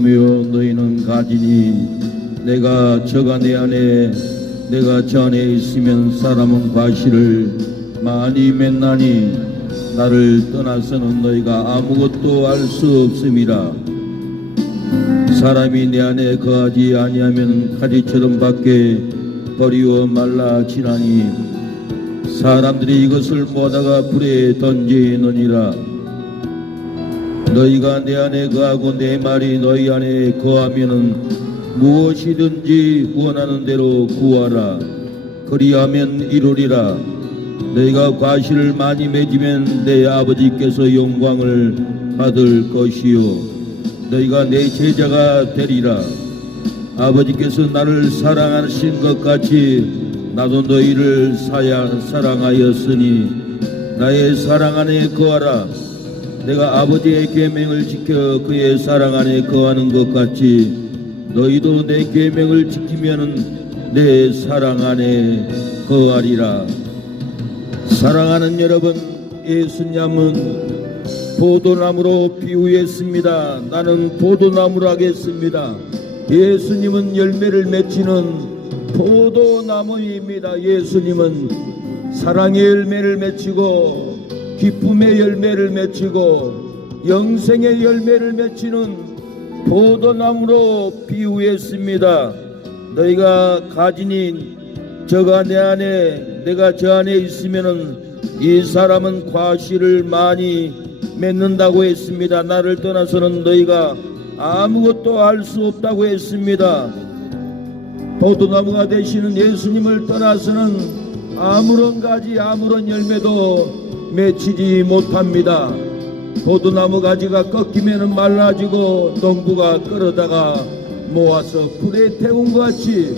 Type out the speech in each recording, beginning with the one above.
나무요 너희는 가지니 내가 저가 내 안에 내가 저 안에 있으면 사람은 과실을 많이 맺나니 나를 떠나서는 너희가 아무것도 알 수 없음이라. 사람이 내 안에 거하지 아니하면 가지처럼 밖에 버리워 말라지나니 사람들이 이것을 모다가 불에 던지느니라. 너희가 내 안에 거하고 내 말이 너희 안에 거하면은 무엇이든지 원하는 대로 구하라. 그리하면 이루리라. 너희가 과실을 많이 맺으면 내 아버지께서 영광을 받을 것이요 너희가 내 제자가 되리라. 아버지께서 나를 사랑하신 것 같이 나도 너희를 사랑하였으니 나의 사랑 안에 거하라. 내가 아버지의 계명을 지켜 그의 사랑 안에 거하는 것 같이 너희도 내 계명을 지키면은 내 사랑 안에 거하리라. 사랑하는 여러분, 예수님은 포도나무로 비유했습니다. 나는 포도나무로 하겠습니다. 예수님은 열매를 맺히는 포도나무입니다. 예수님은 사랑의 열매를 맺히고 기쁨의 열매를 맺히고 영생의 열매를 맺히는 포도나무로 비유했습니다. 너희가 가지니 저가 내 안에 내가 저 안에 있으면은 이 사람은 과실을 많이 맺는다고 했습니다. 나를 떠나서는 너희가 아무것도 알 수 없다고 했습니다. 포도나무가 되시는 예수님을 떠나서는 아무런 가지 아무런 열매도 맺히지 못합니다. 포도나무 가지가 꺾이면 말라지고 농부가 끌어다가 모아서 불에 태운 것 같이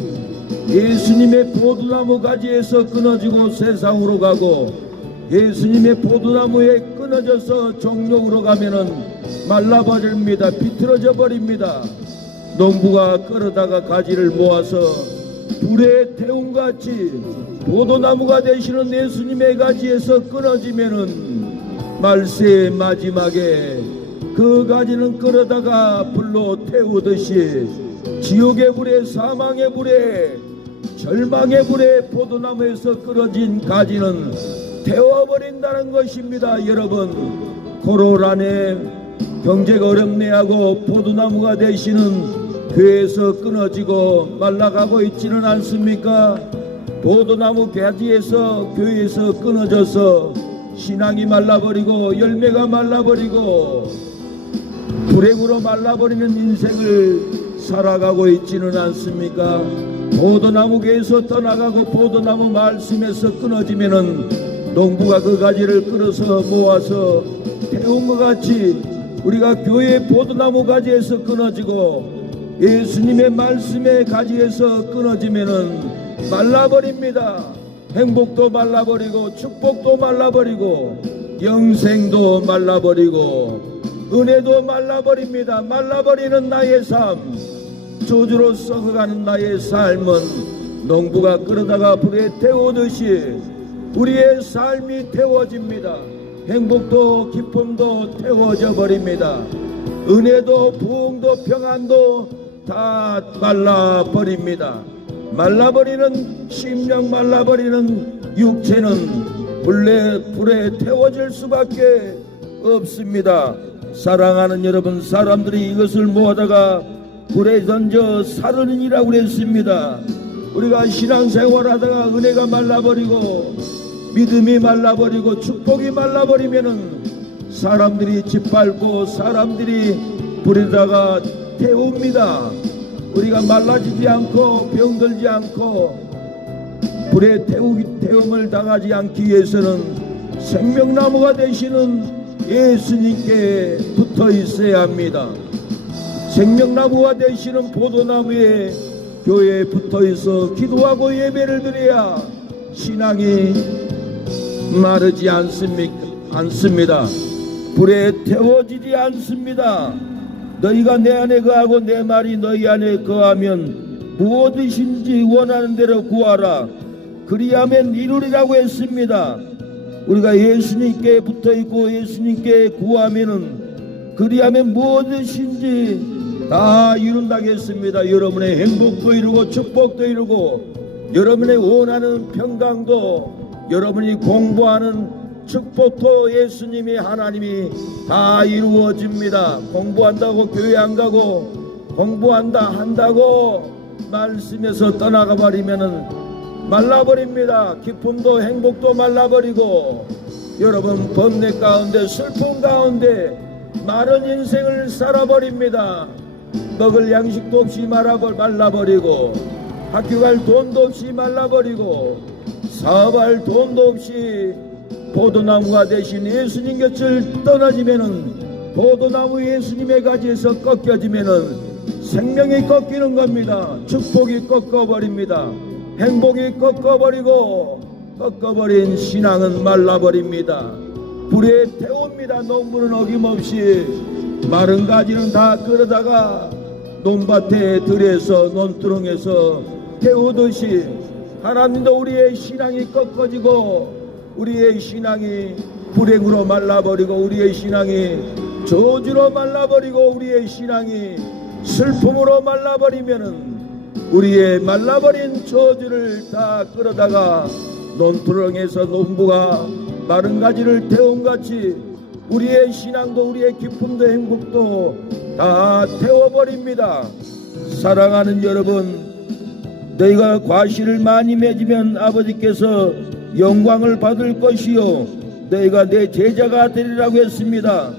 예수님의 포도나무 가지에서 끊어지고 세상으로 가고 예수님의 포도나무에 끊어져서 종lok으로 가면은 말라버립니다. 비틀어져 버립니다. 농부가 끌어다가 가지를 모아서 불에 태운 것 같이 포도나무가 되시는 예수님의 가지에서 끊어지면은 말세의 마지막에 그 가지는 끌어다가 불로 태우듯이 지옥의 불에 사망의 불에 절망의 불에 포도나무에서 끊어진 가지는 태워버린다는 것입니다. 여러분, 코로나에 경제가 어렵네 하고 포도나무가 되시는 교회에서 끊어지고 말라가고 있지는 않습니까? 포도나무 가지에서 교회에서 끊어져서 신앙이 말라버리고 열매가 말라버리고 불행으로 말라버리는 인생을 살아가고 있지는 않습니까? 포도나무계에서 떠나가고 포도나무 말씀에서 끊어지면은 농부가 그 가지를 끌어서 모아서 태운 것 같이 우리가 교회의 포도나무 가지에서 끊어지고 예수님의 말씀의 가지에서 끊어지면은 말라버립니다. 행복도 말라버리고 축복도 말라버리고 영생도 말라버리고 은혜도 말라버립니다. 말라버리는 나의 삶, 저주로 썩어가는 나의 삶은 농부가 끌어다가 불에 태우듯이 우리의 삶이 태워집니다. 행복도 기쁨도 태워져 버립니다. 은혜도 부흥도 평안도 다 말라버립니다. 말라버리는 심령, 말라버리는 육체는 불에 태워질 수밖에 없습니다. 사랑하는 여러분, 사람들이 이것을 모아다가 불에 던져 사르느니라고 그랬습니다. 우리가 신앙생활하다가 은혜가 말라버리고 믿음이 말라버리고 축복이 말라버리면은 사람들이 짓밟고 사람들이 불에다가 태웁니다. 우리가 말라지지 않고 병들지 않고 불에 태움을 당하지 않기 위해서는 생명나무가 되시는 예수님께 붙어 있어야 합니다. 생명나무가 되시는 포도나무에 교회에 붙어 있어 기도하고 예배를 드려야 신앙이 마르지 않습니다. 불에 태워지지 않습니다. 너희가 내 안에 거하고 내 말이 너희 안에 거하면 무엇이든지 원하는 대로 구하라. 그리하면 이루리라고 했습니다. 우리가 예수님께 붙어있고 예수님께 구하면은 그리하면 무엇이든지 다 이룬다겠습니다. 여러분의 행복도 이루고 축복도 이루고 여러분의 원하는 평강도 여러분이 공부하는 축복도 예수님이 하나님이 다 이루어집니다. 공부한다고 교회 안 가고 공부한다 한다고 말씀에서 떠나가 버리면은 말라버립니다. 기쁨도 행복도 말라버리고 여러분 번뇌 가운데 슬픔 가운데 마른 인생을 살아버립니다. 먹을 양식도 없이 말라버리고 학교 갈 돈도 없이 말라버리고 사업할 돈도 없이 포도나무가 되신 예수님 곁을 떠나지면은 포도나무 예수님의 가지에서 꺾여지면은 생명이 꺾이는 겁니다. 축복이 꺾어버립니다. 행복이 꺾어버린 신앙은 말라버립니다. 불에 태웁니다. 농부는 어김없이 마른 가지는 다 끌어다가 논밭에 들여서 논두렁에서 태우듯이 하나님도 우리의 신앙이 꺾어지고 우리의 신앙이 불행으로 말라버리고 우리의 신앙이 저주로 말라버리고 우리의 신앙이 슬픔으로 말라버리면은 우리의 말라버린 저주를 다 끌어다가 논두렁에서 농부가 마른 가지를 태움같이 우리의 신앙도 우리의 기쁨도 행복도 다 태워버립니다. 사랑하는 여러분, 너희가 과실을 많이 맺으면 아버지께서 영광을 받을 것이요 너희가 내 제자가 되리라고 했습니다.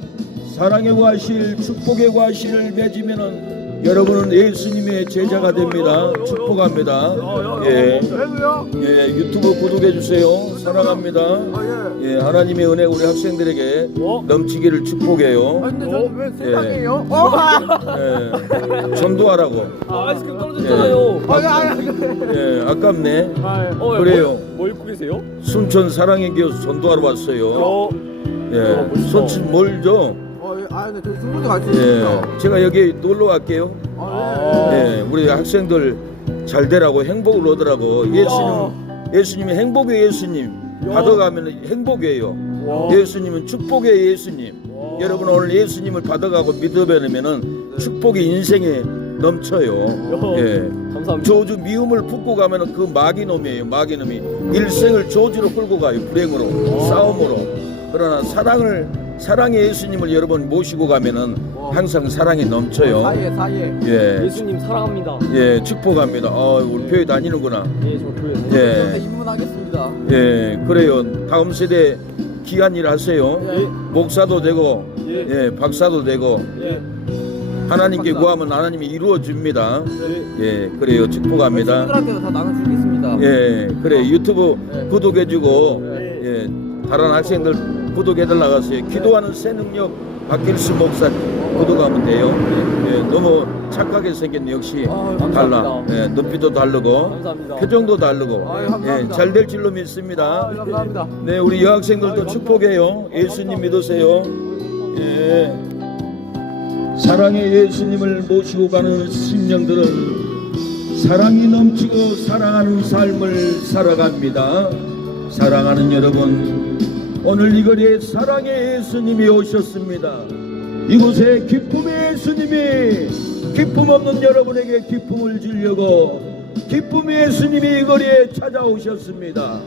사랑의 과실, 축복의 과실을 맺으면은 여러분은 예수님의 제자가 됩니다. 축복합니다. 예, 유튜브 구독해 주세요. 사랑합니다. 예, 하나님의 은혜 우리 학생들에게 넘치기를 축복해요. 근데 저는 왜 세상이에요? 예, 전도하라고. 아이스크림 떨어졌잖아요. 예, 아깝네. 그래요. 뭐 입고 계세요? 순천 사랑의 교수 전도하러 왔어요. 예, 순천 멀죠? 근데 저 승부도 같이 예, 있어요. 제가 여기 놀러 갈게요. 예, 우리 학생들 잘 되라고 행복을 얻으라고. 예수님이 행복의 예수님 받아가면 행복이에요. 예수님은 축복의 예수님. 여러분 오늘 예수님을 받아가고 믿어버리면은 축복이 인생에 넘쳐요. 예, 감사합니다. 저주 미움을 품고 가면은 그 마귀놈이에요. 마귀놈이 일생을 저주로 끌고 가요. 불행으로, 싸움으로. 그러나 사랑의 예수님을 여러분 모시고 가면은 항상 사랑이 넘쳐요. 사이에. 예, 예수님 사랑합니다. 예, 축복합니다. 우리 교회 다니는구나. 예, 저 교회에서. 네, 예, 입문하겠습니다. 예, 그래요. 다음 세대 귀한 일 하세요. 예. 목사도 되고, 예. 예, 박사도 되고, 예. 하나님께 구하면 하나님이 이루어 줍니다. 예, 그래요. 축복합니다. 친구들한테도 다 나눠주겠습니다. 예, 그래 유튜브 예. 구독해주고, 예. 예, 다른 학생들 구독해달 나갔어요. 기도하는 새 능력 박길수 목사 구독하면 돼요. 예, 너무 착하게 생긴 역시 달라. 감사합니다. 예, 눈빛도 다르고 감사합니다. 표정도 다르고 감사합니다. 예, 잘 될 줄로 믿습니다. 감사합니다. 네, 우리 여학생들도 축복해요. 예수님 믿으세요. 예, 사랑의 예수님을 모시고 가는 심령들은 사랑이 넘치고 사랑하는 삶을 살아갑니다. 사랑하는 여러분, 오늘 이 거리에 사랑의 예수님이 오셨습니다. 이곳에 기쁨의 예수님이 기쁨 없는 여러분에게 기쁨을 주려고 기쁨의 예수님이 이 거리에 찾아오셨습니다.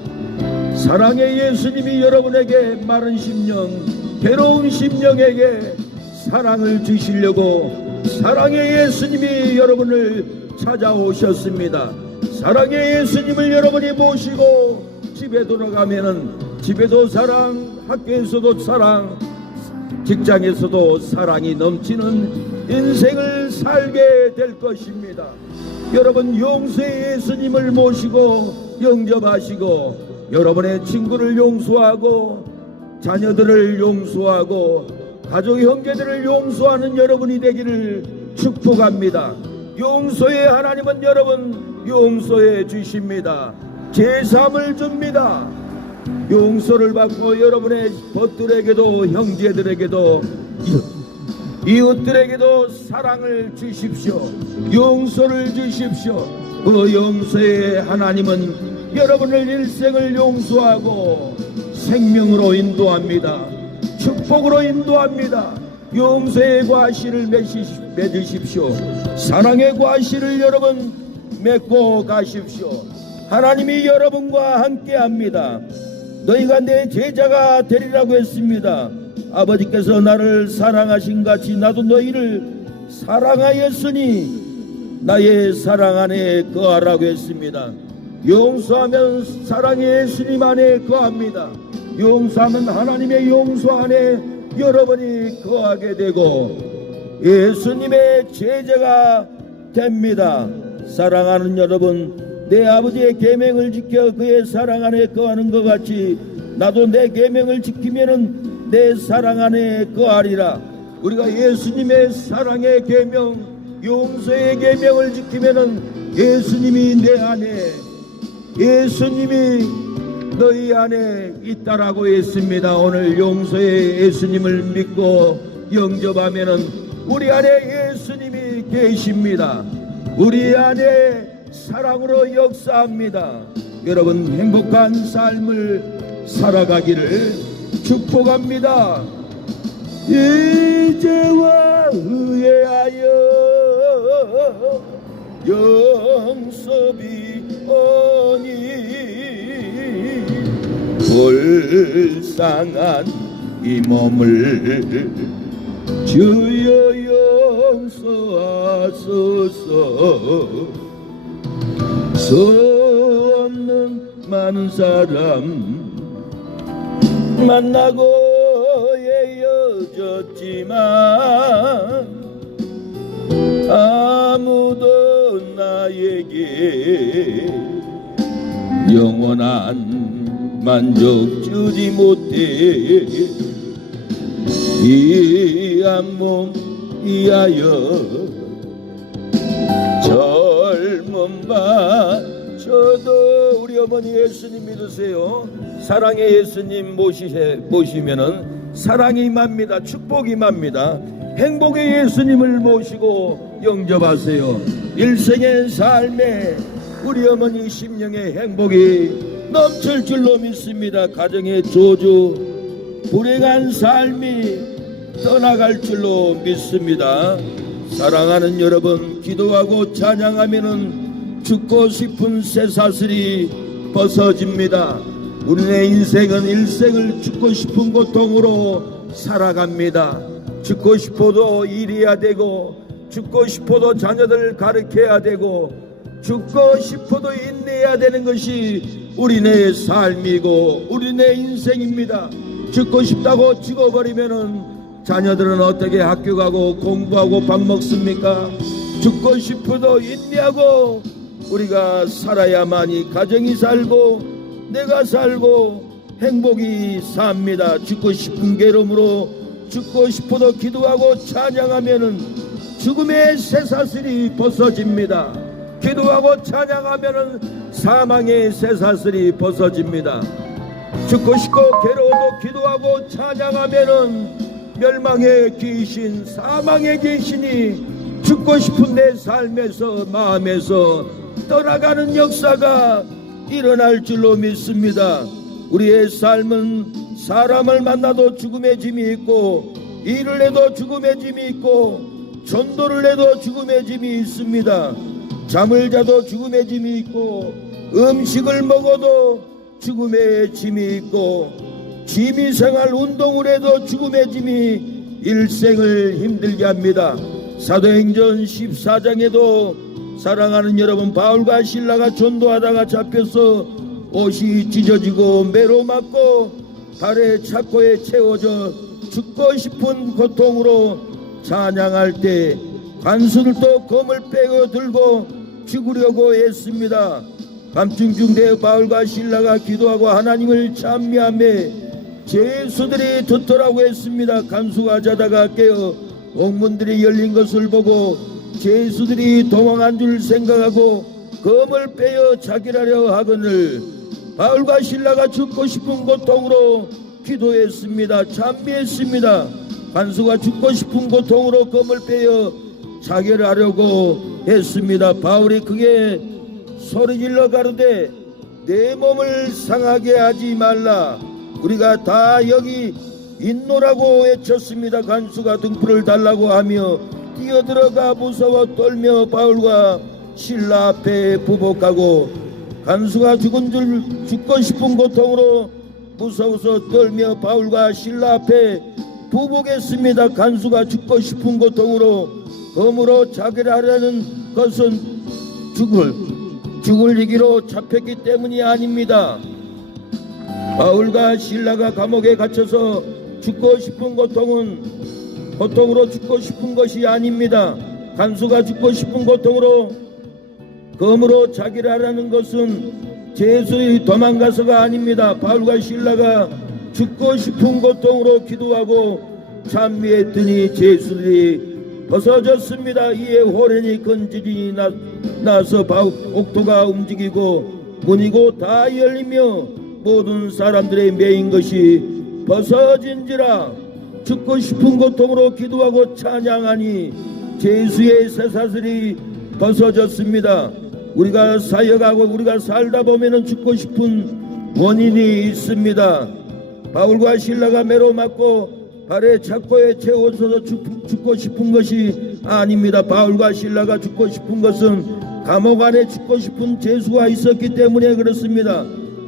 사랑의 예수님이 여러분에게 마른 심령, 괴로운 심령에게 사랑을 주시려고 사랑의 예수님이 여러분을 찾아오셨습니다. 사랑의 예수님을 여러분이 모시고 집에 돌아가면은 집에도 사랑, 학교에서도 사랑, 직장에서도 사랑이 넘치는 인생을 살게 될 것입니다. 여러분 용서의 예수님을 모시고 영접하시고 여러분의 친구를 용서하고 자녀들을 용서하고 가족 형제들을 용서하는 여러분이 되기를 축복합니다. 용서의 하나님은 여러분 용서해 주십니다. 제삼을 줍니다. 용서를 받고 여러분의 벗들에게도 형제들에게도 이웃들에게도 사랑을 주십시오. 용서를 주십시오. 그 용서의 하나님은 여러분을 일생을 용서하고 생명으로 인도합니다. 축복으로 인도합니다. 용서의 과실을 맺으십시오. 사랑의 과실을 여러분 맺고 가십시오. 하나님이 여러분과 함께합니다. 너희가 내 제자가 되리라고 했습니다. 아버지께서 나를 사랑하신 같이 나도 너희를 사랑하였으니 나의 사랑 안에 거하라고 했습니다. 용서하면 사랑의 예수님 안에 거합니다. 용서하면 하나님의 용서 안에 여러분이 거하게 되고 예수님의 제자가 됩니다. 사랑하는 여러분, 내 아버지의 계명을 지켜 그의 사랑 안에 거하는 것 같이 나도 내 계명을 지키면은 내 사랑 안에 거하리라. 우리가 예수님의 사랑의 계명, 용서의 계명을 지키면은 예수님이 내 안에, 예수님이 너희 안에 있다라고 했습니다. 오늘 용서의 예수님을 믿고 영접하면은 우리 안에 예수님이 계십니다. 우리 안에 사랑으로 역사합니다. 여러분 행복한 삶을 살아가기를 축복합니다. 이제와 후회하여 영섭이오니 불쌍한 이 몸을 주여 용서하소서. 수 없는 많은 사람 만나고 헤어졌지만 아무도 나에게 영원한 만족 주지 못해 이 한 몸 위하여 젊은 밤 저도 우리 어머니 예수님 믿으세요. 사랑의 예수님 모시면은 사랑이 임합니다. 축복이 임합니다. 행복의 예수님을 모시고 영접하세요. 일생의 삶에 우리 어머니 심령의 행복이 넘칠 줄로 믿습니다. 가정의 조주 불행한 삶이 떠나갈 줄로 믿습니다. 사랑하는 여러분, 기도하고 찬양하면은 죽고 싶은 쇠사슬이 벗어집니다. 우리의 인생은 일생을 죽고 싶은 고통으로 살아갑니다. 죽고 싶어도 일해야 되고, 죽고 싶어도 자녀들 가르쳐야 되고, 죽고 싶어도 인내해야 되는 것이 우리네 삶이고 우리네 인생입니다. 죽고 싶다고 죽어버리면은 자녀들은 어떻게 학교 가고 공부하고 밥 먹습니까? 죽고 싶어도 인내하고 우리가 살아야만이 가정이 살고 내가 살고 행복이 삽니다. 죽고 싶은 괴로움으로 죽고 싶어도 기도하고 찬양하면은 죽음의 쇠사슬이 벗어집니다. 기도하고 찬양하면은 사망의 쇠사슬이 벗어집니다. 죽고 싶고 괴로워도 기도하고 찬양하면은 멸망의 귀신, 사망의 귀신이 죽고 싶은 내 삶에서 마음에서 떠나가는 역사가 일어날 줄로 믿습니다. 우리의 삶은 사람을 만나도 죽음의 짐이 있고, 일을 해도 죽음의 짐이 있고, 전도를 해도 죽음의 짐이 있습니다. 잠을 자도 죽음의 짐이 있고, 음식을 먹어도 죽음의 짐이 있고, 취미생활 운동을 해도 죽음의 짐이 일생을 힘들게 합니다. 사도행전 14장에도 사랑하는 여러분, 바울과 실라가 전도하다가 잡혀서 옷이 찢어지고 매로 맞고 발에 착고에 채워져 죽고 싶은 고통으로 찬양할 때 관수들도 검을 빼어 들고 죽으려고 했습니다. 밤중중 되어 바울과 실라가 기도하고 하나님을 찬미하며 죄수들이 듣더라고 했습니다. 간수가 자다가 깨어 옥문들이 열린 것을 보고 죄수들이 도망한 줄 생각하고 검을 빼어 자결하려 하거늘 바울과 실라가 죽고 싶은 고통으로 기도했습니다. 찬미했습니다. 간수가 죽고 싶은 고통으로 검을 빼어 자결하려고 했습니다. 바울이 그게 소리질러 가로되 내 몸을 상하게 하지 말라. 우리가 다 여기 인노라고 외쳤습니다. 간수가 등불을 달라고 하며 뛰어들어가 무서워 떨며 바울과 신라 앞에 부복하고 간수가 죽고 싶은 고통으로 무서워서 떨며 바울과 신라 앞에 부복했습니다. 간수가 죽고 싶은 고통으로 검으로 자기를 하려는 것은 죽을 이기로 잡혔기 때문이 아닙니다. 바울과 신라가 감옥에 갇혀서 죽고 싶은 고통으로 죽고 싶은 것이 아닙니다. 간수가 죽고 싶은 고통으로 검으로 자기를 하라는 것은 제수의 도망가서가 아닙니다. 바울과 신라가 죽고 싶은 고통으로 기도하고 찬미했더니 제수들이 벗어졌습니다. 이에 호련히 큰 지진이 나서 옥토가 움직이고 문이고 다 열리며 모든 사람들의 매인 것이 벗어진지라. 죽고 싶은 고통으로 기도하고 찬양하니 제수의 쇠사슬이 벗어졌습니다. 우리가 사역하고 우리가 살다 보면은 죽고 싶은 원인이 있습니다. 바울과 신라가 매로 맞고 발에 착고에 채워서 죽고 싶은 것이 아닙니다. 바울과 신라가 죽고 싶은 것은 감옥 안에 죽고 싶은 제수가 있었기 때문에 그렇습니다.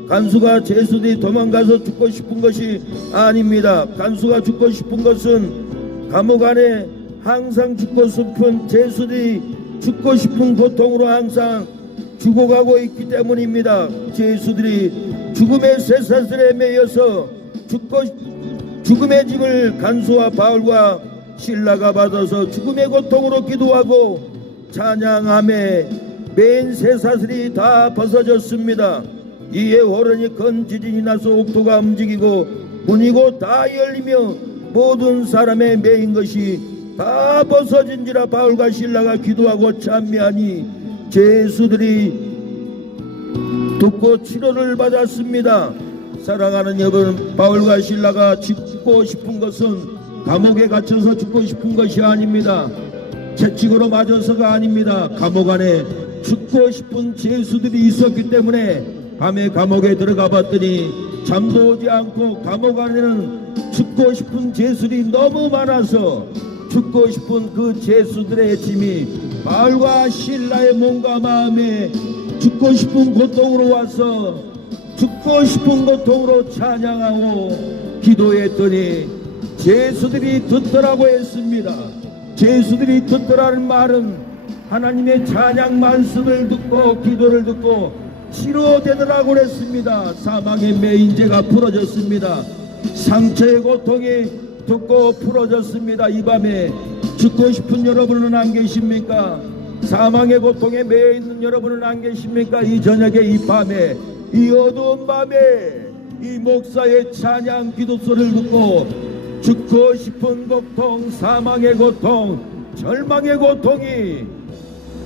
간수가 제수들이 도망가서 죽고 싶은 것이 아닙니다. 간수가 죽고 싶은 것은 감옥 안에 항상 죽고 싶은 제수들이 죽고 싶은 고통으로 항상 죽어가고 있기 때문입니다. 제수들이 죽음의 쇠사슬에 매여서 죽음의 징을 간수와 바울과 신라가 받아서 죽음의 고통으로 기도하고 찬양함에 맨 쇠사슬이 다 벗어졌습니다. 이에 호련히 큰 지진이 나서 옥토가 움직이고 문이고 다 열리며 모든 사람의 매인 것이 다 벗어진지라. 바울과 신라가 기도하고 찬미하니 제수들이 듣고 치료를 받았습니다. 사랑하는 여러분, 바울과 신라가 죽고 싶은 것은 감옥에 갇혀서 죽고 싶은 것이 아닙니다. 채찍으로 맞아서가 아닙니다. 감옥 안에 죽고 싶은 제수들이 있었기 때문에 밤에 감옥에 들어가 봤더니 잠도 오지 않고 감옥 안에는 죽고 싶은 제수들이 너무 많아서 죽고 싶은 그 제수들의 짐이 바울과 신라의 몸과 마음에 죽고 싶은 고통으로 와서 죽고 싶은 고통으로 찬양하고 기도했더니 제수들이 듣더라고 했습니다. 제수들이 듣더라는 말은 하나님의 찬양 말씀을 듣고 기도를 듣고 치료되더라고 했습니다. 사망의 매인제가 풀어졌습니다. 상처의 고통이 듣고 풀어졌습니다. 이 밤에 죽고 싶은 여러분은 안 계십니까? 사망의 고통에 매여 있는 여러분은 안 계십니까? 이 저녁에 이 밤에 이 어두운 밤에 이 목사의 찬양 기도소리를 듣고 죽고 싶은 고통, 사망의 고통, 절망의 고통이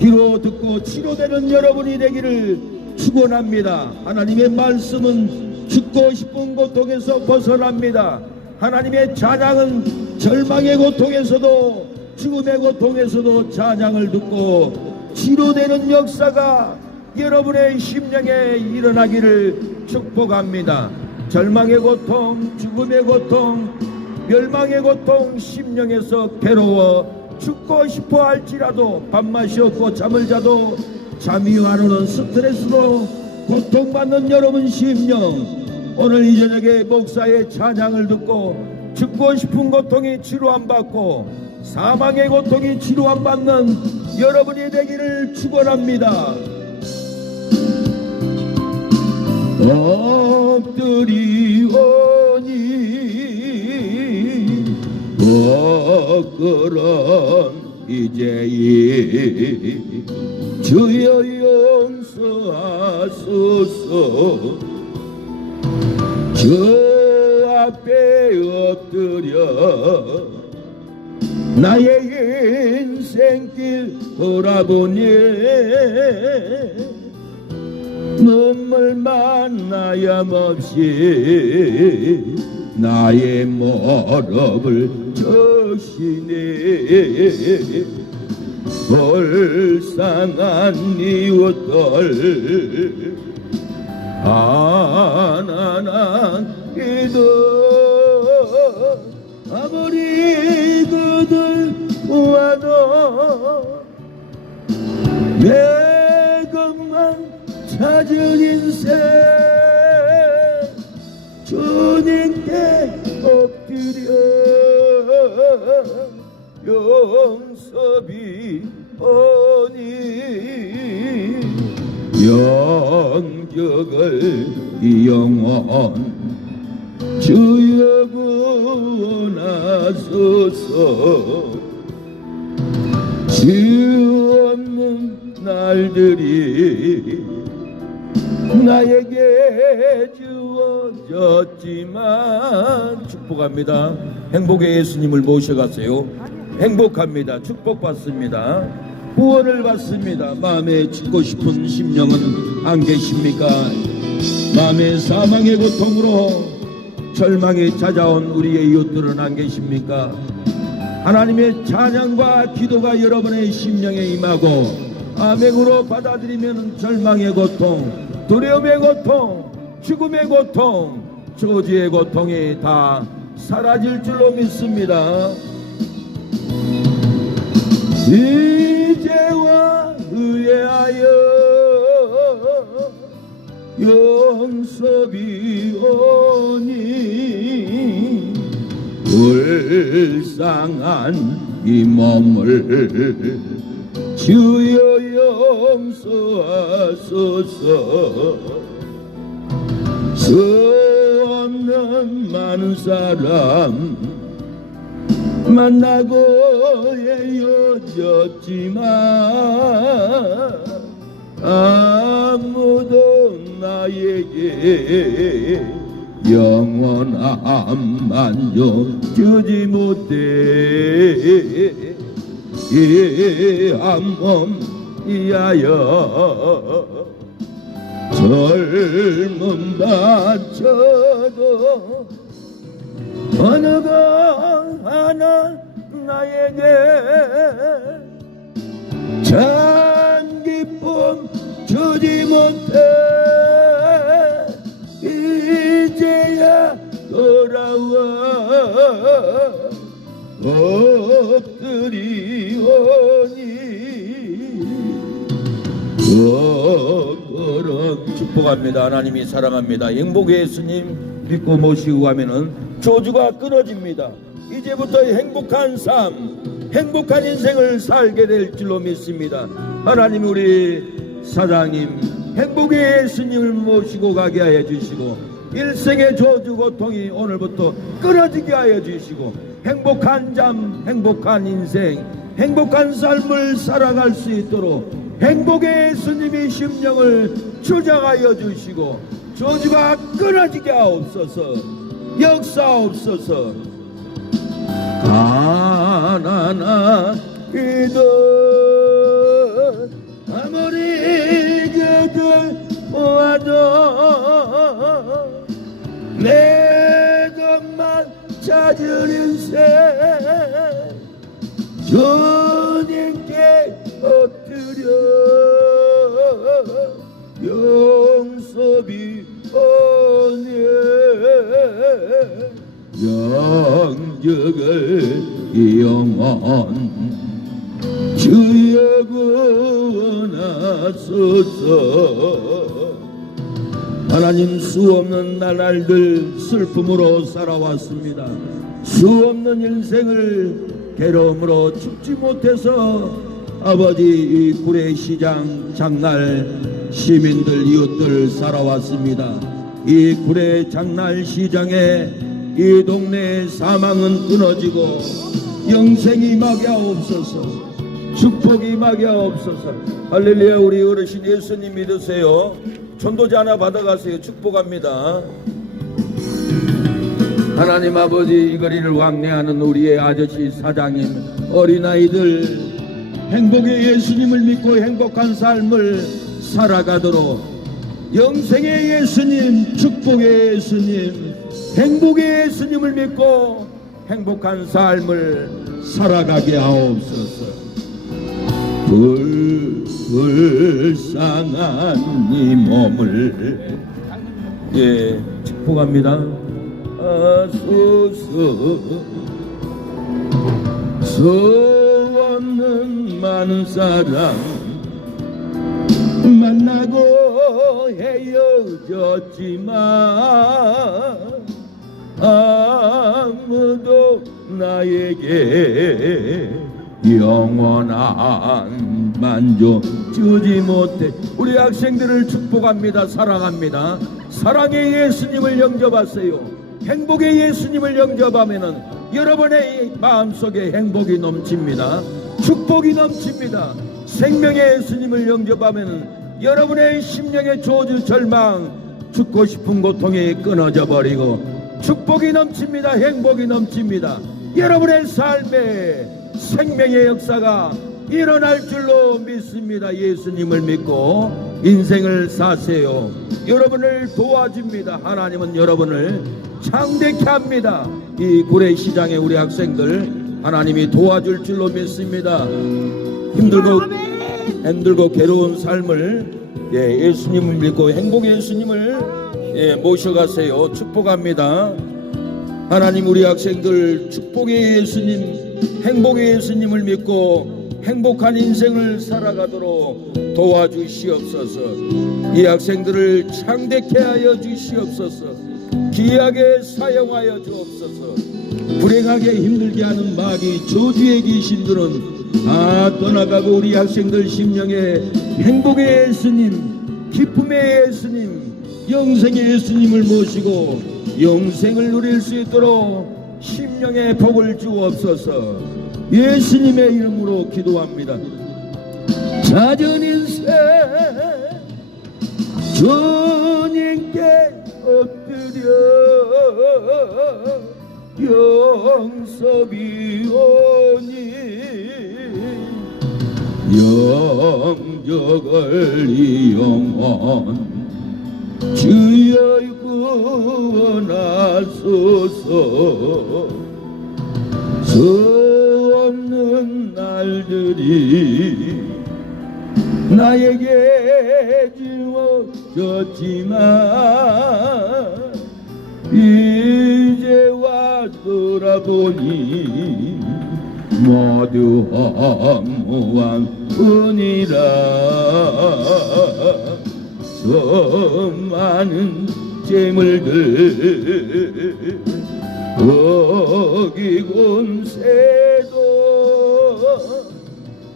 귀로 듣고 치료되는 여러분이 되기를 축원합니다. 하나님의 말씀은 죽고 싶은 고통에서 벗어납니다. 하나님의 찬양은 절망의 고통에서도 죽음의 고통에서도 찬양을 듣고 치료되는 역사가 여러분의 심령에 일어나기를 축복합니다. 절망의 고통, 죽음의 고통, 멸망의 고통, 심령에서 괴로워 죽고 싶어 할지라도 밥맛이 없고 잠을 자도 잠이 안 오는 스트레스로 고통받는 여러분 심령, 오늘 이 저녁에 목사의 찬양을 듣고 죽고 싶은 고통이 치료 안 받고 사망의 고통이 치료 안 받는 여러분이 되기를 축원합니다. 엎드리오니 거꾸런 이제이 주여 용서하소서. 저 앞에 엎드려 나의 인생길 돌아보니 눈물만 나염없이 나의 모роб을 저시네. 불쌍한 이웃들 하나나 기도 아무리 그들 보아도 내 것만 찾은 인생 주님께 엎드려 용서비오니 영적을 영원 주여 구원하소서. 주 없는 날들이 나에게 주어졌지만 축복합니다. 행복의 예수님을 모셔가세요. 행복합니다. 축복받습니다. 구원을 받습니다. 마음에 죽고 싶은 심령은 안 계십니까? 마음의 사망의 고통으로 절망이 찾아온 우리의 이웃들은 안 계십니까? 하나님의 찬양과 기도가 여러분의 심령에 임하고 아멘으로 받아들이면 절망의 고통, 두려움의 고통, 죽음의 고통, 저주의 고통이 다 사라질 줄로 믿습니다. 이제와 의뢰하여 용서비오니 불쌍한 이 몸을 주여 용서하소서. 수 없는 많은 사람 만나고 헤어졌지만 아무도 나에게 영원한 만족 주지 못해. 이 한 몸 이하여 젊음 바쳐도 어느 것 하나 나에게 참 기쁨 주지 못해. 이제야 돌아와 엎드리오니 그런 축복합니다. 하나님이 사랑합니다. 행복의 예수님 믿고 모시고 가면은 저주가 끊어집니다. 이제부터 행복한 삶, 행복한 인생을 살게 될 줄로 믿습니다. 하나님 우리 사장님 행복의 예수님을 모시고 가게 하여 주시고 일생의 저주 고통이 오늘부터 끊어지게 하여 주시고 행복한 잠, 행복한 인생, 행복한 삶을 살아갈 수 있도록 행복의 예수님이 심령을 주장하여 주시고 저주가 끊어지게 하옵소서. 역사옵소서. 가난한 이들 아무리 그들 보아도 내 것만 찾은 인생 주님께 엎드려 용서비오니 영적을 영원 주여 구원하소서. 하나님 수 없는 나날들 슬픔으로 살아왔습니다. 수 없는 인생을 괴로움으로 죽지 못해서 아버지 이 구례시장 장날 시민들 이웃들 살아왔습니다. 이 구례 장날 시장에 이 동네의 사망은 끊어지고 영생이 임하게 하옵소서. 축복이 임하게 하옵소서. 할렐루야. 우리 어르신 예수님 믿으세요. 전도자 하나 받아가세요. 축복합니다. 하나님 아버지 이 거리를 왕래하는 우리의 아저씨 사장님 어린아이들 행복의 예수님을 믿고 행복한 삶을 살아가도록 영생의 예수님 축복의 예수님 행복의 예수님을 믿고 행복한 삶을 살아가게 하옵소서. 불쌍한 이 몸을 축복합니다. 하소서. 수 없는 많은 사람 만나고 헤어졌지만 아무도 나에게 영원한 만족 주지 못해. 우리 학생들을 축복합니다. 사랑합니다. 사랑의 예수님을 영접하세요. 행복의 예수님을 영접하면은 여러분의 마음속에 행복이 넘칩니다. 축복이 넘칩니다. 생명의 예수님을 영접하면은 여러분의 심령의 조주 절망, 죽고 싶은 고통이 끊어져 버리고 축복이 넘칩니다. 행복이 넘칩니다. 여러분의 삶에 생명의 역사가 일어날 줄로 믿습니다. 예수님을 믿고 인생을 사세요. 여러분을 도와줍니다. 하나님은 여러분을 창대케 합니다. 이 구례시장의 우리 학생들 하나님이 도와줄 줄로 믿습니다. 힘들고 괴로운 삶을 예수님을 믿고 행복의 예수님을 모셔가세요. 축복합니다. 하나님, 우리 학생들 축복의 예수님, 행복의 예수님을 믿고 행복한 인생을 살아가도록 도와주시옵소서. 이 학생들을 창대케 하여 주시옵소서. 귀하게 사용하여 주옵소서. 불행하게 힘들게 하는 마귀 저주의 귀신들은 다 떠나가고 우리 학생들 심령에 행복의 예수님, 기쁨의 예수님, 영생의 예수님을 모시고 영생을 누릴 수 있도록 심령의 복을 주옵소서. 예수님의 이름으로 기도합니다. 잦은 인생 주님께 엎드려 영섭이오니 영적을 이용한 주여 구원하소서. 수 없는 날들이 나에게 주어졌지만 이제와 돌아보니 모두 허무한 뿐이라. 수많은 재물들 어기곤 새도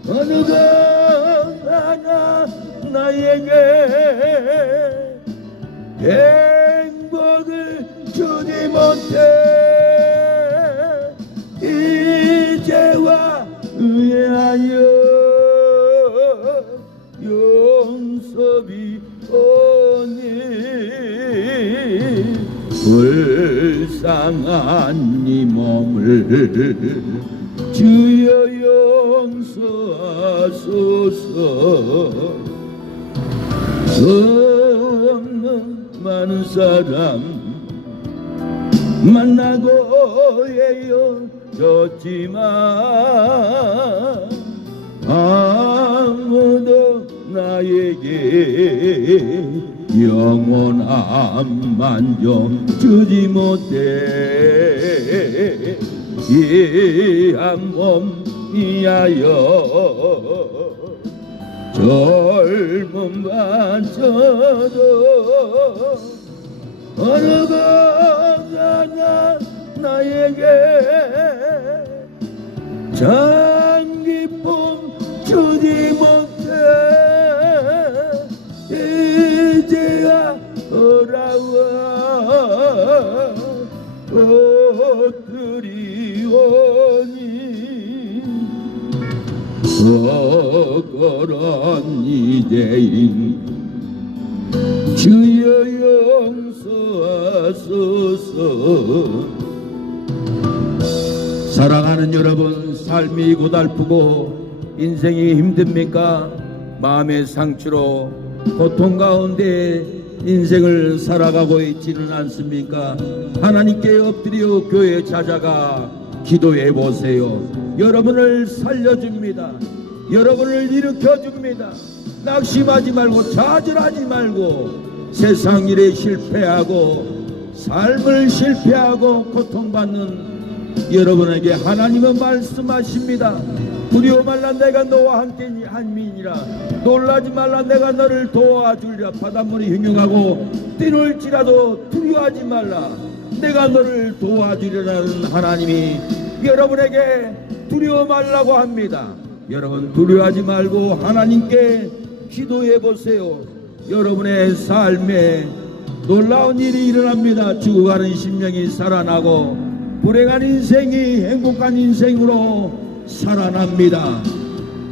어느 것 하나 나에게 행복을 주지 못해. 이제와 의하여 용섭이 오니 불쌍한 이 몸을 주여 용서하소서. 수 없는 많은 사람 만나고 헤어졌지만 아무도 나에게 영원한 만족 주지 못해. 이 한 몸 위하여 젊음 바쳐도 어느 것 하나 나에게 참 기쁨 주지 못해. 이제야 돌아와 옷들이 오니 억울한 이제인 주여 용서하소서. 사랑하는 여러분, 삶이 고달프고 인생이 힘듭니까? 마음의 상처로 고통 가운데 인생을 살아가고 있지는 않습니까? 하나님께 엎드려 교회에 찾아가 기도해 보세요. 여러분을 살려줍니다. 여러분을 일으켜줍니다. 낙심하지 말고 좌절하지 말고 세상 일에 실패하고 삶을 실패하고 고통받는 여러분에게 하나님은 말씀하십니다. 두려워 말라, 내가 너와 함께 한민이라. 놀라지 말라, 내가 너를 도와주리라. 바닷물이 흉흉하고 뛰놀지라도 두려워하지 말라, 내가 너를 도와주리라는 하나님이 여러분에게 두려워 말라고 합니다. 여러분 두려워하지 말고 하나님께 기도해 보세요. 여러분의 삶에 놀라운 일이 일어납니다. 죽어가는 심령이 살아나고 불행한 인생이 행복한 인생으로 살아납니다.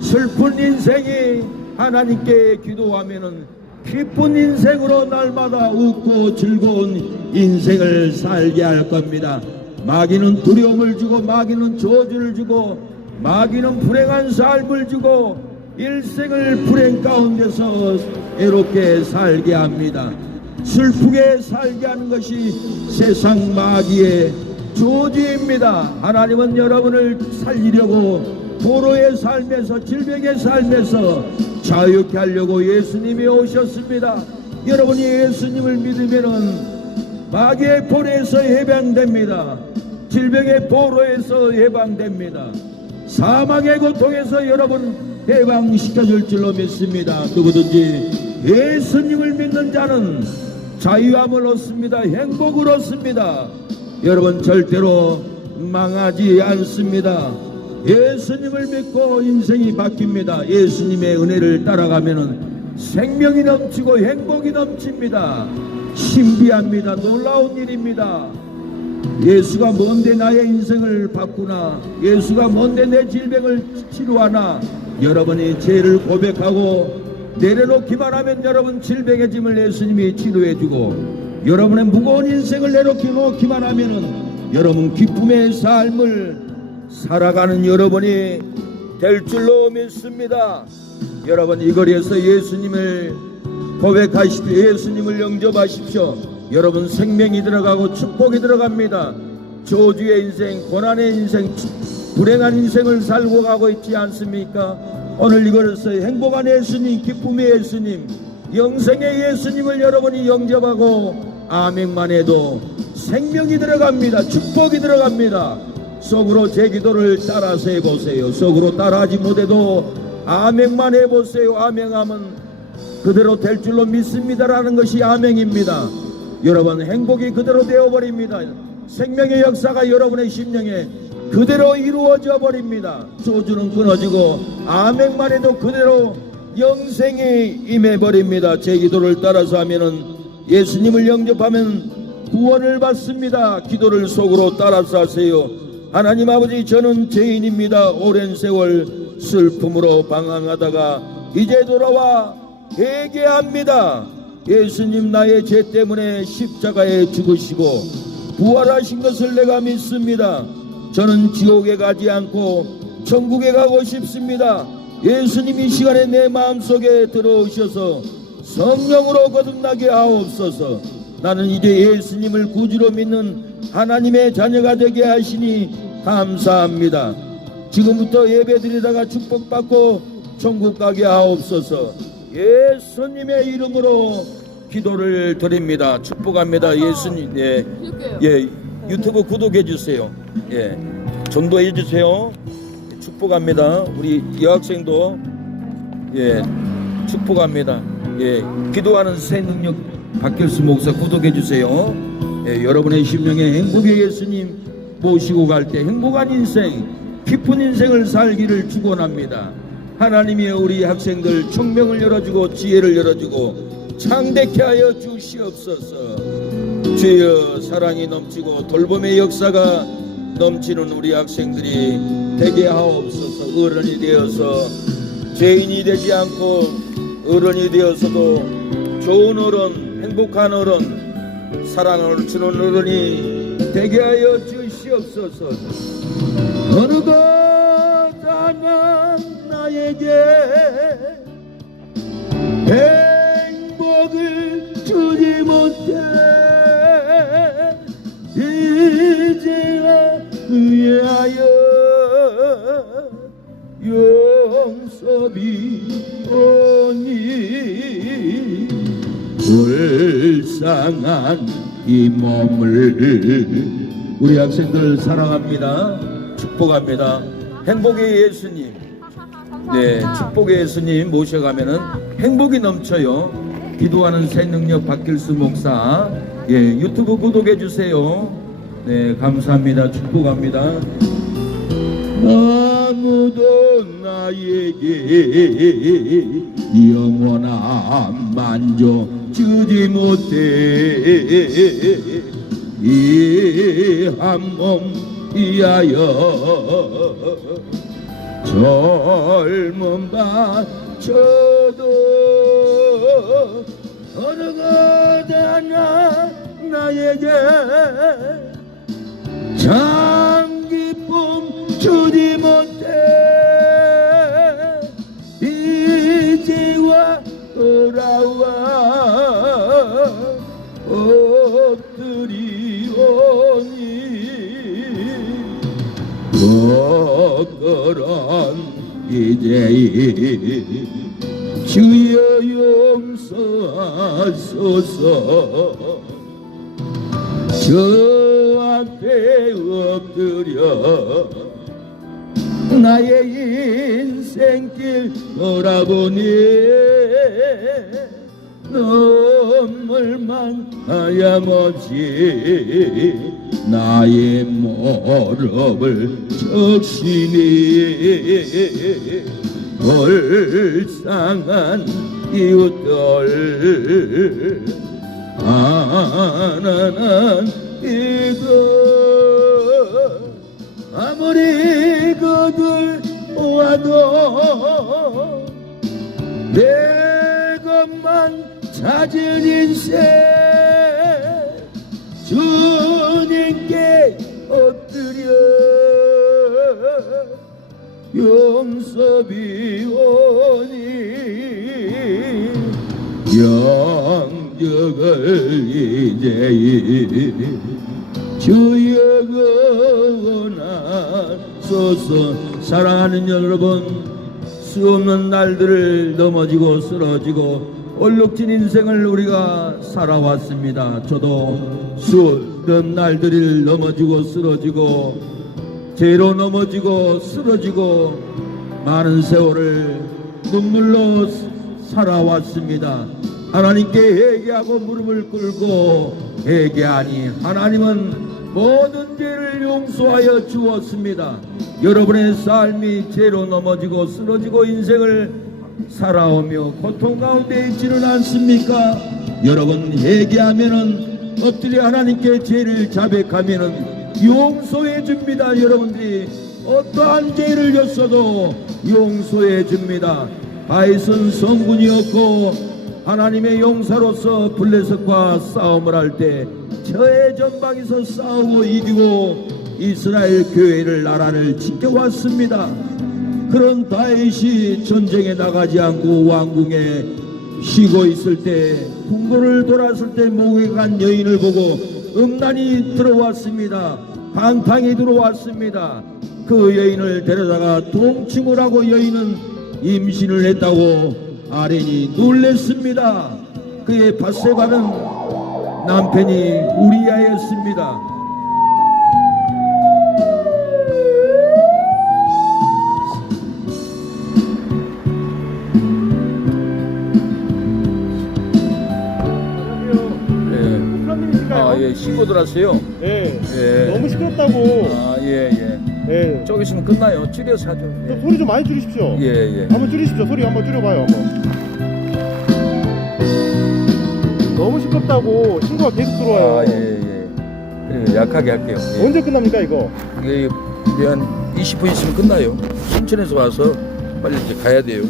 슬픈 인생이 하나님께 기도하면은 기쁜 인생으로 날마다 웃고 즐거운 인생을 살게 할 겁니다. 마귀는 두려움을 주고, 마귀는 저주를 주고, 마귀는 불행한 삶을 주고 일생을 불행 가운데서 애롭게 살게 합니다. 슬프게 살게 하는 것이 세상 마귀의 저주입니다. 하나님은 여러분을 살리려고 도로의 삶에서, 질병의 삶에서 자유케 하려고 예수님이 오셨습니다. 여러분이 예수님을 믿으면은 마귀의 포로에서 해방됩니다. 질병의 포로에서 해방됩니다. 사망의 고통에서 여러분 해방시켜줄 줄로 믿습니다. 누구든지 예수님을 믿는 자는 자유함을 얻습니다. 행복을 얻습니다. 여러분 절대로 망하지 않습니다. 예수님을 믿고 인생이 바뀝니다. 예수님의 은혜를 따라가면은 생명이 넘치고 행복이 넘칩니다. 신비합니다. 놀라운 일입니다. 예수가 뭔데 나의 인생을 바꾸나, 예수가 뭔데 내 질병을 치료하나. 여러분이 죄를 고백하고 내려놓기만 하면 여러분 질병의 짐을 예수님이 치료해주고, 여러분의 무거운 인생을 내려놓기만 하면은 여러분 기쁨의 삶을 살아가는 여러분이 될 줄로 믿습니다. 여러분 이 거리에서 예수님을 고백하십시오. 예수님을 영접하십시오. 여러분 생명이 들어가고 축복이 들어갑니다. 저주의 인생, 고난의 인생, 불행한 인생을 살고 가고 있지 않습니까? 오늘 이거로서 행복한 예수님, 기쁨의 예수님, 영생의 예수님을 여러분이 영접하고 아멘만 해도 생명이 들어갑니다. 축복이 들어갑니다. 속으로 제 기도를 따라서 해보세요. 속으로 따라하지 못해도 아멘만 해보세요. 아멘하면 그대로 될 줄로 믿습니다라는 것이 아멘입니다. 여러분 행복이 그대로 되어버립니다. 생명의 역사가 여러분의 심령에 그대로 이루어져 버립니다. 소주는 끊어지고 아멘만 해도 그대로 영생이 임해버립니다. 제 기도를 따라서 하면은, 예수님을 영접하면 구원을 받습니다. 기도를 속으로 따라서 하세요. 하나님 아버지, 저는 죄인입니다. 오랜 세월 슬픔으로 방황하다가 이제 돌아와 회개합니다. 예수님, 나의 죄 때문에 십자가에 죽으시고 부활하신 것을 내가 믿습니다. 저는 지옥에 가지 않고 천국에 가고 싶습니다. 예수님이 이 시간에 내 마음속에 들어오셔서 성령으로 거듭나게 하옵소서. 나는 이제 예수님을 구주로 믿는 하나님의 자녀가 되게 하시니 감사합니다. 지금부터 예배드리다가 축복받고 천국 가게 하옵소서. 예수님의 이름으로 기도를 드립니다. 축복합니다. 예수님, 유튜브 구독해 주세요. 전도해 주세요. 축복합니다. 우리 여학생도 축복합니다. 기도하는 새 능력 박결수 목사 구독해 주세요. 여러분의 심령에 행복의 예수님 모시고 갈 때 행복한 인생, 기쁜 인생을 살기를 축원합니다. 하나님이 우리 학생들 총명을 열어주고 지혜를 열어주고 창대케 하여 주시옵소서. 주여, 사랑이 넘치고 돌봄의 역사가 넘치는 우리 학생들이 되게 하옵소서. 어른이 되어서 죄인이 되지 않고 어른이 되어서도 좋은 어른, 행복한 어른, 사랑을 주는 어른이 되게 하여 주시옵소서. 어느 것 하나 나에게 행복을 주지 못해 이제야 의하여 용서비오니 불쌍한 이 몸을 우리 학생들 사랑합니다. 축복합니다. 행복의 예수님. 네, 축복의 예수님 모셔가면은 행복이 넘쳐요. 기도하는 새능력 박길수 목사. 예, 유튜브 구독해 주세요. 네, 감사합니다. 축복합니다. 아무도 나에게 영원한 만족 주지 못해 이 한 몸 위하여 젊음 바쳐도 어느 것 하나 나에게 참 기쁨 주지 못해 이제와 돌아와 엎드리오니 거꾸런 이제 주여 용서하소서 저한테 엎드려 나의 인생길 돌아보니 눈물만 하염없이 나의 모습을 적시니 불쌍한 이웃들 하나는 이거 아무리 그들 와도 내 것만 찾은 인생 주님께 엎드려 용서비오니 영적을 이제 주여 원하소서. 사랑하는 여러분, 수없는 날들을 넘어지고 쓰러지고 얼룩진 인생을 우리가 살아왔습니다. 저도 수없는 날들을 넘어지고 쓰러지고 죄로 넘어지고 쓰러지고 많은 세월을 눈물로 살아왔습니다. 하나님께 회개하고 무릎을 꿇고 회개하니 하나님은 모든 죄를 용서하여 주었습니다. 여러분의 삶이 죄로 넘어지고 쓰러지고 인생을 살아오며 고통 가운데 있지는 않습니까? 여러분 회개하면은 엎드려 하나님께 죄를 자백하면은 용서해 줍니다. 여러분들이 어떠한 죄를 졌어도 용서해 줍니다. 다윗은 성군이었고 하나님의 용사로서 블레셋과 싸움을 할 때 저의 전방에서 싸우고 이기고 이스라엘 교회를 나라를 지켜왔습니다. 그런 다윗이 전쟁에 나가지 않고 왕궁에 쉬고 있을 때 궁궐을 돌았을 때 목에 간 여인을 보고 음란이 들어왔습니다. 방탕이 들어왔습니다. 그 여인을 데려다가 동침을 하고 여인은 임신을 했다고 아렌이 놀랬습니다. 그의 밧세바는 남편이 우리아였습니다. 예, 신고들 하세요. 예. 예. 너무 시끄럽다고. 아, 예, 예. 예. 저기 있으면 끝나요. 줄여서 하죠. 좀 소리 좀 많이 줄이십시오. 예, 예. 한번 줄이십시오. 소리 한번 줄여봐요. 한번. 너무 시끄럽다고 신고가 계속 들어와요. 아, 예, 예. 그래, 약하게 할게요. 예. 언제 끝납니까 이거? 이게 한 20분 있으면 끝나요. 순천에서 와서 빨리 이제 가야 돼요.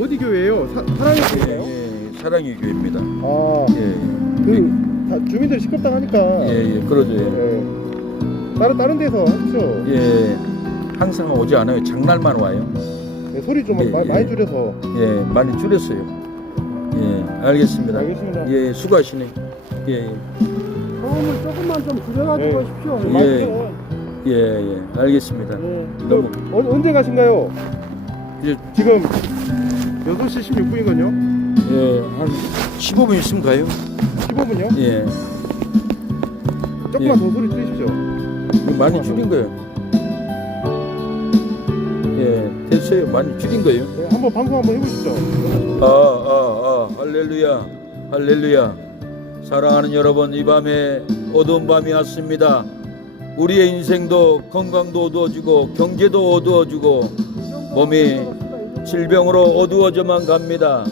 어디 교회예요? 사랑의 예, 교회예요? 예. 사랑의 교회입니다. 아, 예, 다 주민들이 시끄럽다 하니까. 예, 예. 그러죠. 예. 예. 다른 데서 하십시오. 예. 항상 오지 않아요. 장날만 와요. 예, 소리 좀 예, 많이 예. 줄여서. 예, 많이 줄였어요. 예, 알겠습니다. 알겠습니다. 예, 수고하시네. 예, 예. 소음을 조금만 좀 줄여가지고 예. 하십시오. 좀 예. 많이 줄여요. 예, 예. 알겠습니다. 예. 너무 언제 가신가요? 이제 지금 6시 16분이거든요. 예, 한 15분 있으면 가요. 15분요? 예. 조금만 예. 더 소리 줄이십시오. 많이 줄인 거예요. 예, 됐어요. 많이 줄인 거예요. 네, 한번 방송 한번 해보시죠. 할렐루야, 할렐루야. 사랑하는 여러분, 이 밤에 어두운 밤이 왔습니다. 우리의 인생도 건강도 어두워지고 경제도 어두워지고 몸이 질병으로 어두워져만 갑니다.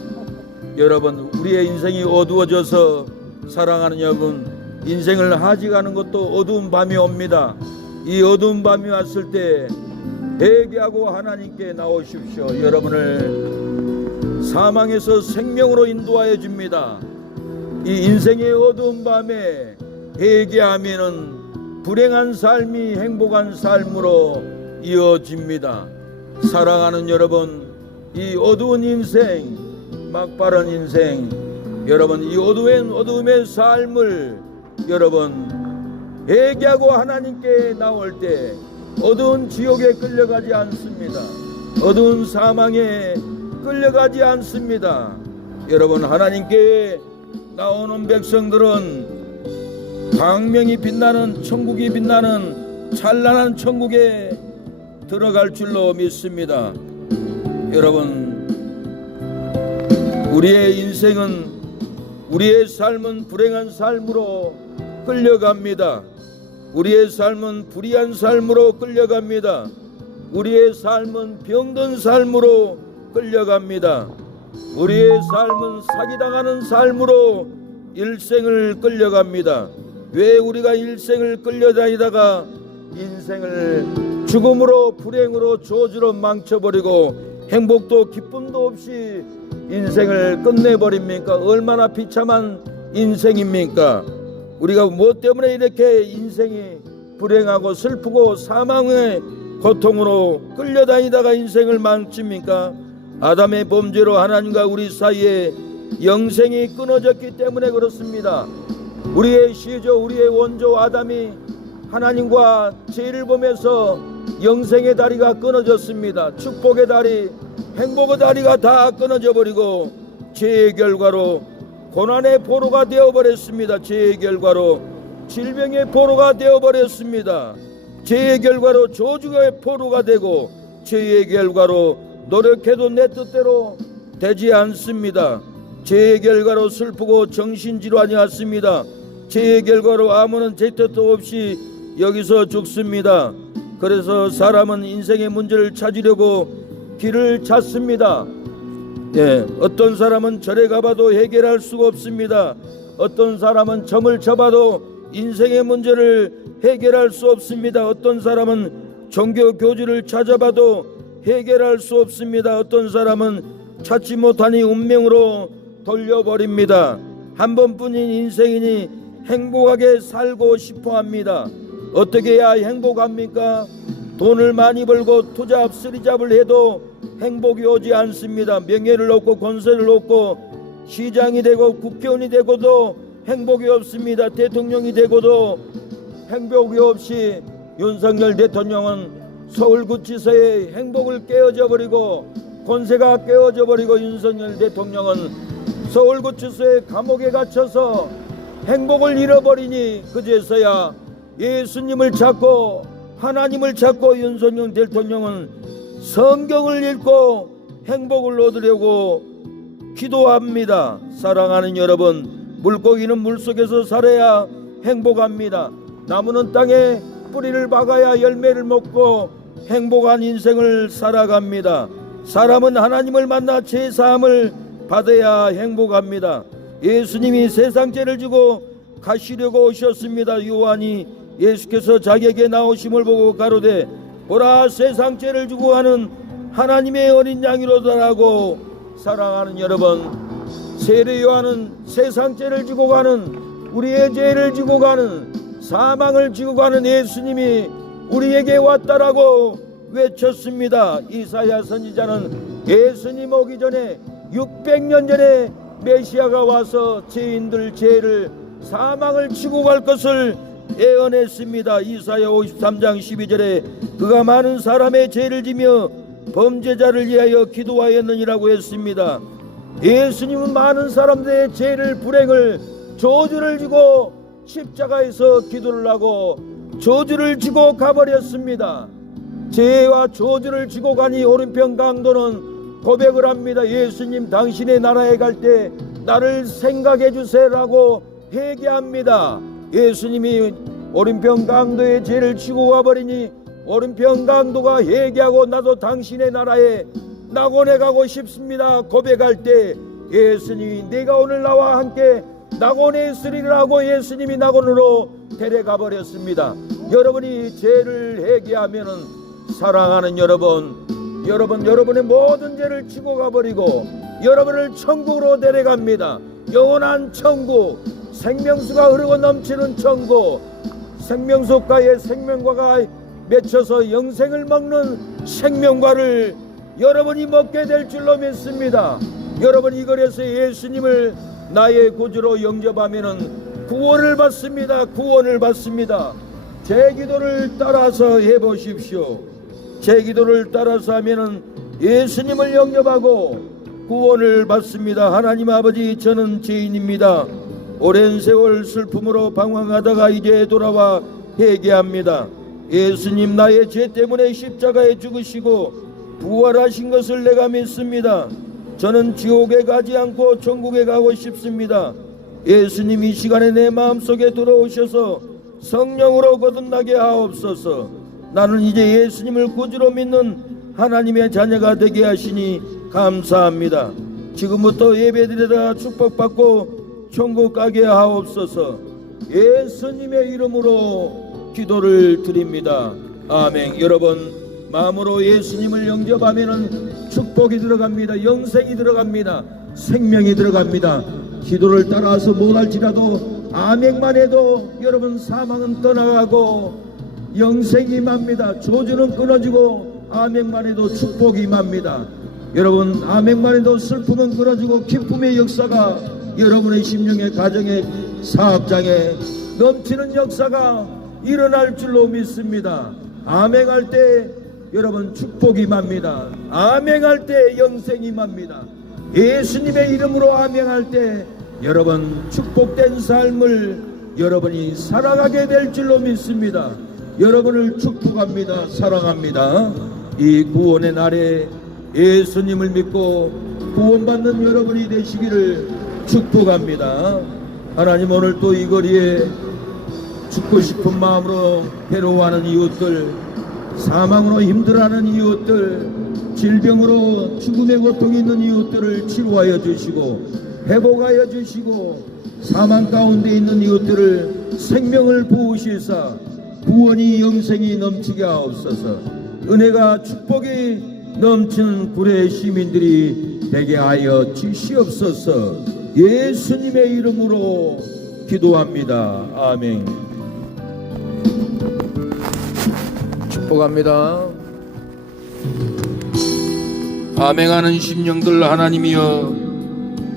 여러분, 우리의 인생이 어두워져서 사랑하는 여러분, 인생을 하직하는 것도 어두운 밤이 옵니다. 이 어두운 밤이 왔을 때 회개하고 하나님께 나오십시오. 여러분을 사망에서 생명으로 인도하여 줍니다. 이 인생의 어두운 밤에 회개하면은 불행한 삶이 행복한 삶으로 이어집니다. 사랑하는 여러분, 이 어두운 인생, 막바른 인생, 여러분 이 어두움의 삶을 여러분 회개하고 하나님께 나올 때 어두운 지옥에 끌려가지 않습니다. 어두운 사망에 끌려가지 않습니다. 여러분, 하나님께 나오는 백성들은 광명이 빛나는 천국이 빛나는 찬란한 천국에 들어갈 줄로 믿습니다. 여러분, 우리의 인생은, 우리의 삶은 불행한 삶으로 끌려갑니다. 우리의 삶은 불의한 삶으로 끌려갑니다. 우리의 삶은 병든 삶으로 끌려갑니다. 우리의 삶은 사기당하는 삶으로 일생을 끌려갑니다. 왜 우리가 일생을 끌려다니다가 인생을 죽음으로 불행으로 저주로 망쳐버리고 행복도 기쁨도 없이 인생을 끝내버립니까? 얼마나 비참한 인생입니까? 우리가 무엇 때문에 이렇게 인생이 불행하고 슬프고 사망의 고통으로 끌려다니다가 인생을 망칩니까? 아담의 범죄로 하나님과 우리 사이에 영생이 끊어졌기 때문에 그렇습니다. 우리의 시조, 우리의 원조 아담이 하나님과 죄를 범해서 영생의 다리가 끊어졌습니다. 축복의 다리, 행복의 다리가 다 끊어져 버리고 죄의 결과로 고난의 포로가 되어버렸습니다. 죄의 결과로 질병의 포로가 되어버렸습니다. 죄의 결과로 저주의 포로가 되고 죄의 결과로 노력해도 내 뜻대로 되지 않습니다. 죄의 결과로 슬프고 정신질환이 왔습니다. 죄의 결과로 아무런 제 뜻도 없이 여기서 죽습니다. 그래서 사람은 인생의 문제를 찾으려고 길을 찾습니다. 어떤 사람은 절에 가봐도 해결할 수가 없습니다. 어떤 사람은 점을 쳐봐도 인생의 문제를 해결할 수 없습니다. 어떤 사람은 종교 교주를 찾아봐도 해결할 수 없습니다. 어떤 사람은 찾지 못하니 운명으로 돌려버립니다. 한 번뿐인 인생이니 행복하게 살고 싶어합니다. 어떻게 해야 행복합니까? 돈을 많이 벌고 투잡 쓰리잡을 해도 행복이 오지 않습니다. 명예를 얻고 권세를 얻고 시장이 되고 국회의원이 되고도 행복이 없습니다. 대통령이 되고도 행복이 없이 윤석열 대통령은 서울구치소의 행복을 깨어져 버리고 권세가 깨어져 버리고 윤석열 대통령은 서울구치소의 감옥에 갇혀서 행복을 잃어버리니 그제서야 예수님을 찾고 하나님을 찾고 윤석열 대통령은 성경을 읽고 행복을 얻으려고 기도합니다. 사랑하는 여러분, 물고기는 물속에서 살아야 행복합니다. 나무는 땅에 뿌리를 박아야 열매를 먹고 행복한 인생을 살아갑니다. 사람은 하나님을 만나 죄사함을 받아야 행복합니다. 예수님이 세상 죄를 지고 가시려고 오셨습니다. 요한이 예수께서 자기에게 나오심을 보고 가로되 보라, 세상 죄를 지고 가는 하나님의 어린 양이로다라고. 사랑하는 여러분, 세례 요한은 세상 죄를 지고 가는, 우리의 죄를 지고 가는, 사망을 지고 가는 예수님이 우리에게 왔다라고 외쳤습니다. 이사야 선지자는 예수님 오기 전에 600년 전에 메시아가 와서 죄인들 죄를, 사망을 지고 갈 것을 예언했습니다. 이사야 53장 12절에 그가 많은 사람의 죄를 지며 범죄자를 위하여 기도하였느니라고 했습니다. 예수님은 많은 사람들의 죄를, 불행을, 저주를 지고 십자가에서 기도를 하고 저주를 지고 가버렸습니다. 죄와 저주를 지고 가니 오른편 강도는 고백을 합니다. 예수님, 당신의 나라에 갈 때 나를 생각해 주세요라고 회개합니다. 예수님이 오른편 강도의 죄를 지고 가버리니 오른편 강도가 회개하고 나도 당신의 나라에 낙원에 가고 싶습니다 고백할 때 예수님이 내가 오늘 나와 함께 낙원에 있으리라고 예수님이 낙원으로 데려가 버렸습니다. 여러분이 죄를 회개하면은 사랑하는 여러분의 모든 죄를 지고 가버리고 여러분을 천국으로 데려갑니다. 영원한 천국, 생명수가 흐르고 넘치는 천국, 생명수가의 생명과가 맺혀서 영생을 먹는 생명과를 여러분이 먹게 될 줄로 믿습니다. 여러분이 그래서 예수님을 나의 구주로 영접하면은 구원을 받습니다. 구원을 받습니다. 제 기도를 따라서 해보십시오. 제 기도를 따라서 하면은 예수님을 영접하고 구원을 받습니다. 하나님 아버지, 저는 죄인입니다. 오랜 세월 슬픔으로 방황하다가 이제 돌아와 회개합니다. 예수님, 나의 죄 때문에 십자가에 죽으시고 부활하신 것을 내가 믿습니다. 저는 지옥에 가지 않고 천국에 가고 싶습니다. 예수님, 이 시간에 내 마음속에 들어오셔서 성령으로 거듭나게 하옵소서. 나는 이제 예수님을 구주로 믿는 하나님의 자녀가 되게 하시니 감사합니다. 지금부터 예배드리다가 축복받고 천국 가게 하옵소서. 예수님의 이름으로 기도를 드립니다. 아멘. 여러분, 마음으로 예수님을 영접하면 축복이 들어갑니다. 영생이 들어갑니다. 생명이 들어갑니다. 기도를 따라서 못할지라도 아멘만 해도 여러분 사망은 떠나가고 영생이 임합니다. 저주는 끊어지고 아멘만 해도 축복이 임합니다. 여러분, 아멘만 해도 슬픔은 끊어지고 기쁨의 역사가 여러분의 심령의 가정의 사업장에 넘치는 역사가 일어날 줄로 믿습니다. 아멘할 때 여러분 축복이 임합니다. 아멘할 때 영생이 임합니다. 예수님의 이름으로 아멘할 때 여러분 축복된 삶을 여러분이 살아가게 될 줄로 믿습니다. 여러분을 축복합니다. 사랑합니다. 이 구원의 날에 예수님을 믿고 구원받는 여러분이 되시기를 축복합니다. 하나님, 오늘 또 이 거리에 죽고 싶은 마음으로 괴로워하는 이웃들, 사망으로 힘들어하는 이웃들, 질병으로 죽음의 고통이 있는 이웃들을 치료하여 주시고 회복하여 주시고 사망 가운데 있는 이웃들을 생명을 부으시사 구원이 영생이 넘치게 하옵소서. 은혜가 축복이 넘치는 구례 시민들이 되게 하여 주시옵소서. 예수님의 이름으로 기도합니다. 아멘. 축복합니다. 아멘하는 심령들, 하나님이여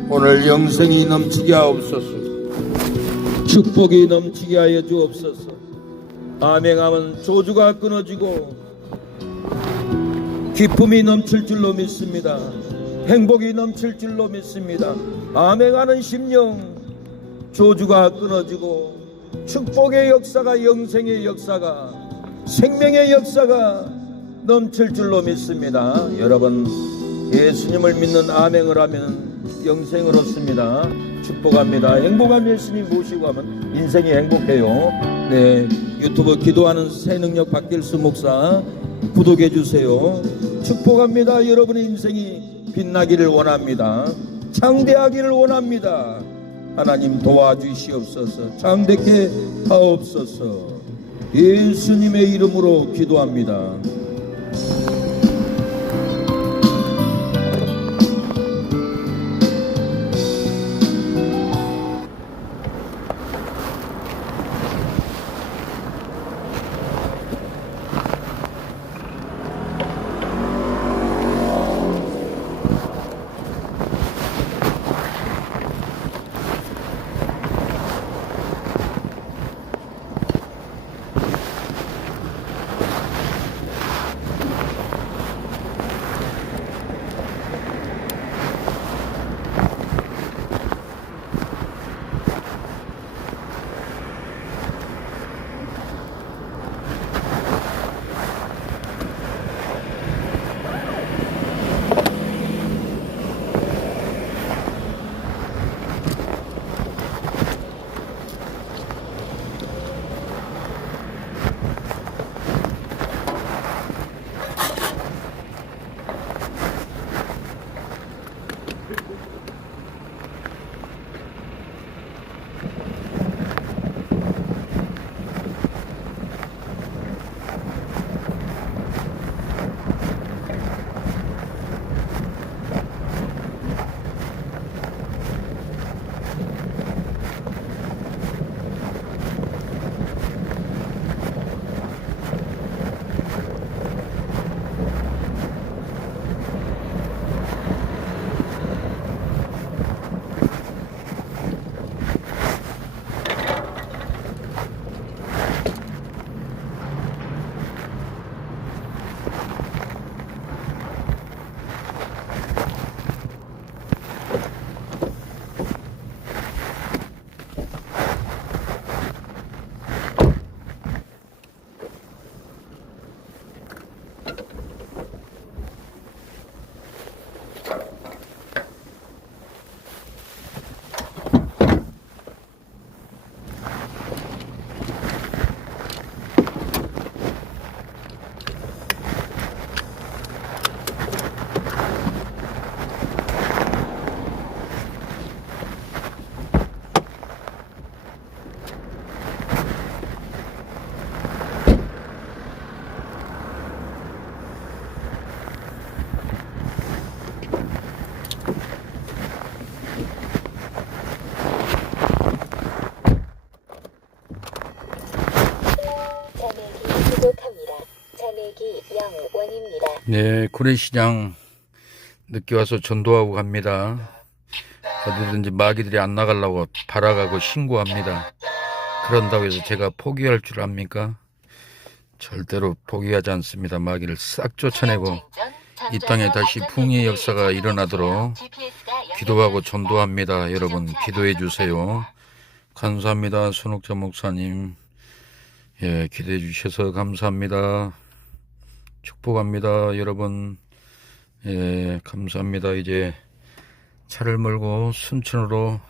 오늘 영생이 넘치게 하옵소서. 축복이 넘치게 하여 주옵소서. 아멘하면 저주가 끊어지고 기쁨이 넘칠 줄로 믿습니다. 행복이 넘칠 줄로 믿습니다. 아멘하는 심령, 저주가 끊어지고 축복의 역사가, 영생의 역사가, 생명의 역사가 넘칠 줄로 믿습니다. 여러분, 예수님을 믿는 아멘을 하면 영생을 얻습니다. 축복합니다. 행복한 예수님 모시고 하면 인생이 행복해요. 네, 유튜브 기도하는 새능력 박길수 목사 구독해 주세요. 축복합니다. 여러분의 인생이 빛나기를 원합니다. 창대하기를 원합니다. 하나님 도와주시옵소서. 창대케 하옵소서. 예수님의 이름으로 기도합니다. 네, 구례시장 늦게 와서 전도하고 갑니다. 어디든지 마귀들이 안 나가려고 발악하고 신고합니다. 그런다고 해서 제가 포기할 줄 압니까? 절대로 포기하지 않습니다. 마귀를 싹 쫓아내고 이 땅에 다시 풍의의 역사가 일어나도록 기도하고 전도합니다. 여러분 기도해 주세요. 감사합니다. 손옥자 목사님. 예, 기도해 주셔서 감사합니다. 축복합니다. 여러분. 예, 감사합니다. 이제 차를 몰고 순천으로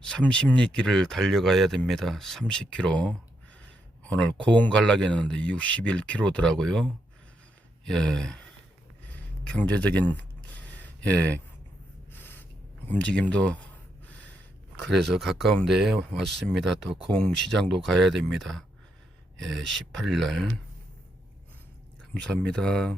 30리길을 달려가야 됩니다. 30km. 오늘 고흥 가려고 했는데 61km더라고요. 예, 경제적인 움직임도 그래서 가까운 데에 왔습니다. 또 고흥 시장도 가야 됩니다. 예, 18일 날. 감사합니다.